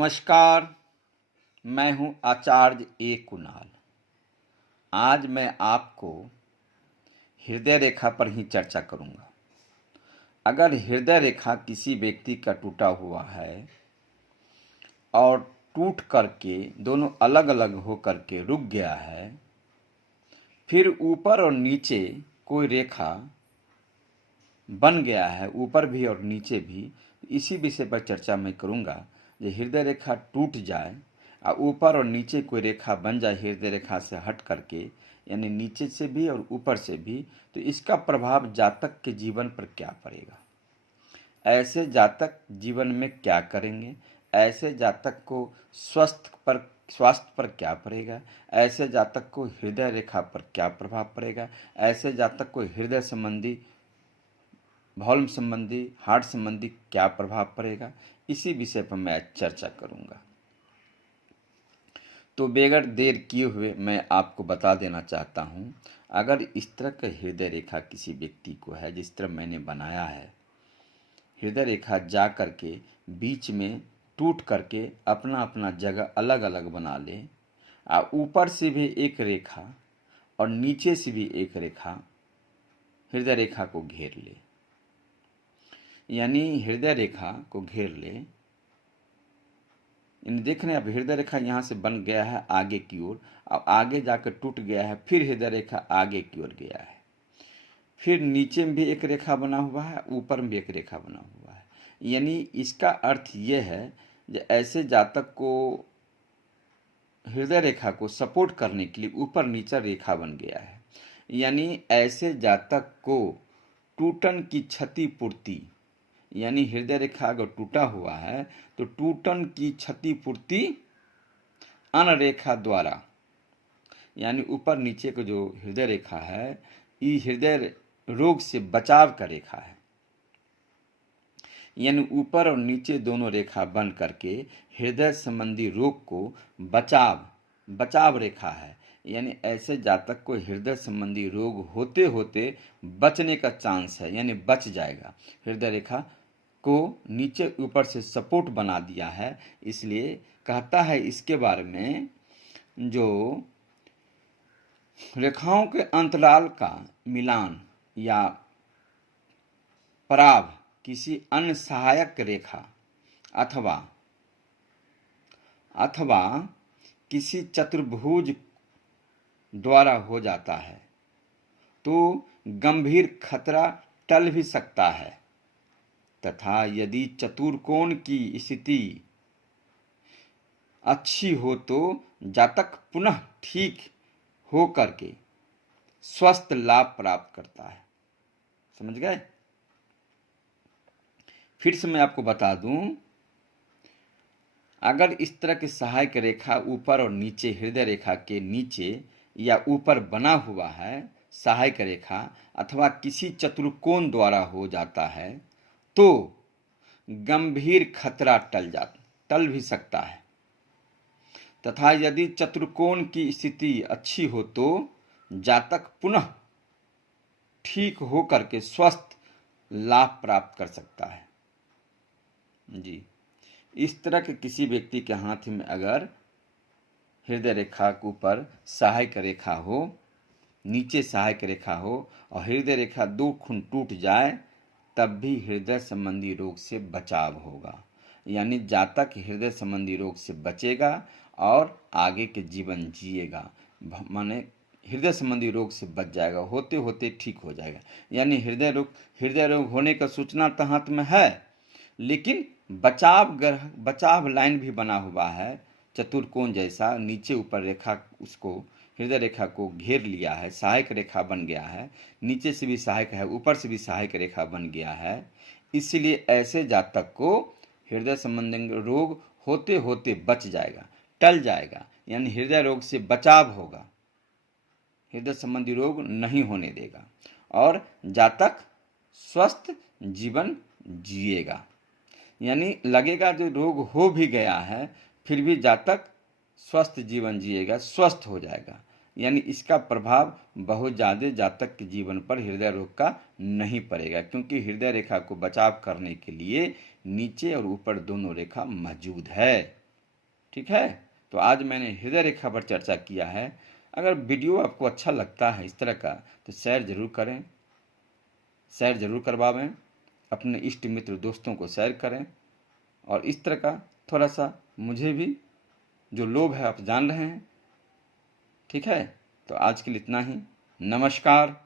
नमस्कार। मैं हूं आचार्य ए कुणाल। आज मैं आपको हृदय रेखा पर ही चर्चा करूंगा। अगर हृदय रेखा किसी व्यक्ति का टूटा हुआ है और टूट करके दोनों अलग अलग हो करके रुक गया है, फिर ऊपर और नीचे कोई रेखा बन गया है, ऊपर भी और नीचे भी, इसी विषय पर चर्चा मैं करूंगा। जो हृदय रेखा टूट जाए और ऊपर और नीचे कोई रेखा बन जाए हृदय रेखा से हट करके, यानी नीचे से भी और ऊपर से भी, तो इसका प्रभाव जातक के जीवन पर क्या पड़ेगा, ऐसे जातक जीवन में क्या करेंगे, ऐसे जातक को स्वास्थ्य पर क्या पड़ेगा, ऐसे जातक को हृदय रेखा पर क्या प्रभाव पड़ेगा, ऐसे जातक को हृदय संबंधी, वॉल्व संबंधी, हार्ट संबंधी क्या प्रभाव पड़ेगा, इसी विषय पर मैं चर्चा करूंगा। तो बगैर देर किए हुए मैं आपको बता देना चाहता हूं, अगर इस तरह का हृदय रेखा किसी व्यक्ति को है जिस तरह मैंने बनाया है, हृदय रेखा जा करके बीच में टूट करके अपना अपना जगह अलग अलग बना ले, और ऊपर से भी एक रेखा और नीचे से भी एक रेखा हृदय रेखा को घेर ले, यानी हृदय रेखा को घेर ले। इन देख रहे हैं, अब हृदय रेखा यहाँ से बन गया है आगे की ओर, अब आगे जाकर टूट गया है, फिर हृदय रेखा आगे की ओर गया है, फिर नीचे में भी एक रेखा बना हुआ है, ऊपर में भी एक रेखा बना हुआ है। यानी इसका अर्थ यह है कि ऐसे जातक को हृदय रेखा को सपोर्ट करने के लिए ऊपर नीचे रेखा बन गया है। यानी ऐसे जातक को टूटन की क्षतिपूर्ति, यानी हृदय रेखा अगर टूटा हुआ है तो टूटन की क्षतिपूर्ति अन्य रेखा द्वारा, यानी ऊपर नीचे का जो हृदय रेखा है, ये हृदय रोग से बचाव का रेखा है। यानी ऊपर और नीचे दोनों रेखा बन करके हृदय संबंधी रोग को बचाव रेखा है। यानी ऐसे जातक को हृदय संबंधी रोग होते होते बचने का चांस है, यानी बच जाएगा। हृदय रेखा को नीचे ऊपर से सपोर्ट बना दिया है, इसलिए कहता है इसके बारे में, जो रेखाओं के अंतराल का मिलान या पराभ किसी अन्य सहायक रेखा अथवा किसी चतुर्भुज द्वारा हो जाता है तो गंभीर खतरा टल भी सकता है, तथा यदि चतुर्कोण की स्थिति अच्छी हो तो जातक पुनः ठीक हो करके स्वस्थ लाभ प्राप्त करता है। समझ गए? फिर से मैं आपको बता दूं, अगर इस तरह की सहायक रेखा ऊपर और नीचे हृदय रेखा के नीचे या ऊपर बना हुआ है सहायक रेखा, अथवा किसी चतुर्कोण द्वारा हो जाता है तो गंभीर खतरा टल भी सकता है, तथा यदि चतुर्कोण की स्थिति अच्छी हो तो जातक पुनः ठीक होकर के स्वस्थ लाभ प्राप्त कर सकता है। जी, इस तरह के किसी व्यक्ति के हाथ में अगर हृदय रेखा के ऊपर सहायक रेखा हो, नीचे सहायक रेखा हो और हृदय रेखा दो खून टूट जाए, तब भी हृदय संबंधी रोग से बचाव होगा। यानी जातक हृदय संबंधी रोग से बचेगा और आगे के जीवन जिएगा, माने हृदय संबंधी रोग से बच जाएगा, होते होते ठीक हो जाएगा। यानी हृदय रोग होने का सूचना तो हाथ में है, लेकिन बचाव लाइन भी बना हुआ है, चतुर्कोण जैसा नीचे ऊपर रेखा उसको हृदय रेखा को घेर लिया है, सहायक रेखा बन गया है, नीचे से भी सहायक है, ऊपर से भी सहायक रेखा बन गया है। इसलिए ऐसे जातक को हृदय संबंधी रोग होते होते बच जाएगा, टल जाएगा, यानी हृदय रोग से बचाव होगा, हृदय संबंधी रोग नहीं होने देगा और जातक स्वस्थ जीवन जिएगा। यानी लगेगा जो रोग हो भी गया है फिर भी जातक स्वस्थ जीवन जिएगा, स्वस्थ हो जाएगा। यानी इसका प्रभाव बहुत ज़्यादा जातक के जीवन पर हृदय रोग का नहीं पड़ेगा, क्योंकि हृदय रेखा को बचाव करने के लिए नीचे और ऊपर दोनों रेखा मौजूद है। ठीक है। तो आज मैंने हृदय रेखा पर चर्चा किया है। अगर वीडियो आपको अच्छा लगता है इस तरह का तो शेयर ज़रूर करें, शेयर ज़रूर करवावें, अपने इष्ट मित्र दोस्तों को शेयर करें। और इस तरह का थोड़ा सा मुझे भी जो लोभ है आप जान रहे हैं। ठीक है, तो आज के लिए इतना ही। नमस्कार।